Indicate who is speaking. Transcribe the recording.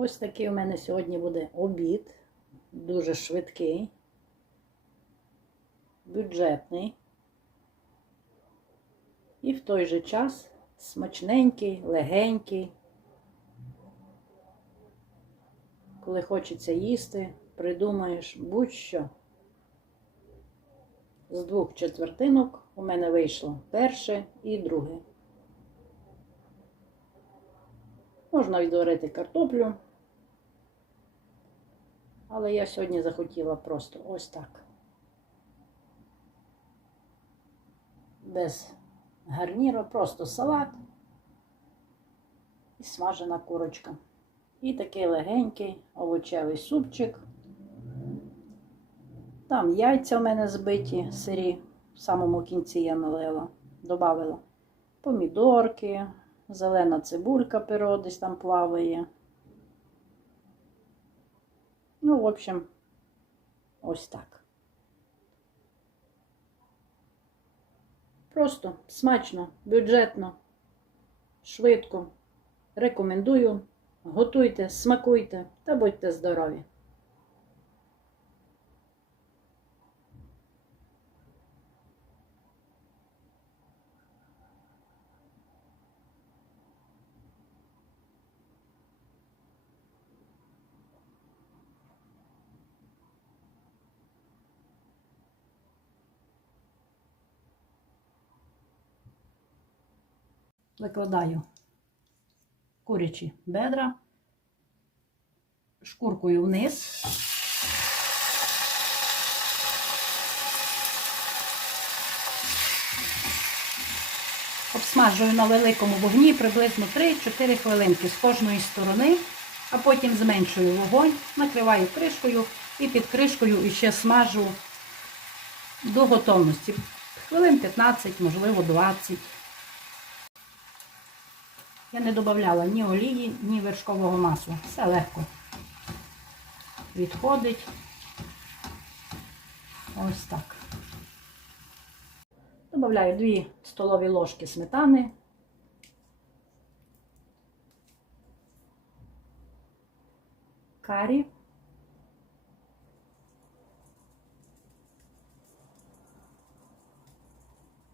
Speaker 1: Ось такий у мене сьогодні буде обід. Дуже швидкий, бюджетний. І в той же час смачненький, легенький. Коли хочеться їсти, придумаєш будь-що. З двох четвертинок у мене вийшло перше і друге. Можна відварити картоплю. Але я сьогодні захотіла просто ось так. Без гарніру, просто салат і смажена курочка. І такий легенький овочевий супчик. Там яйця в мене збиті, сирі, в самому кінці я налила, додавила помідорки, зелена цибулька перо десь там плаває. Ну, в общем, ось так. Просто смачно, бюджетно, швидко. Рекомендую. Готуйте, смакуйте та будьте здорові! Викладаю курячі бедра шкуркою вниз. Обсмажую на великому вогні приблизно 3-4 хвилинки з кожної сторони, а потім зменшую вогонь, накриваю кришкою і під кришкою ще смажу до готовності. Хвилин 15, можливо 20. Я не додавала ні олії, ні вершкового масла. Все легко відходить. Ось так. Добавляю 2 столові ложки сметани. Карі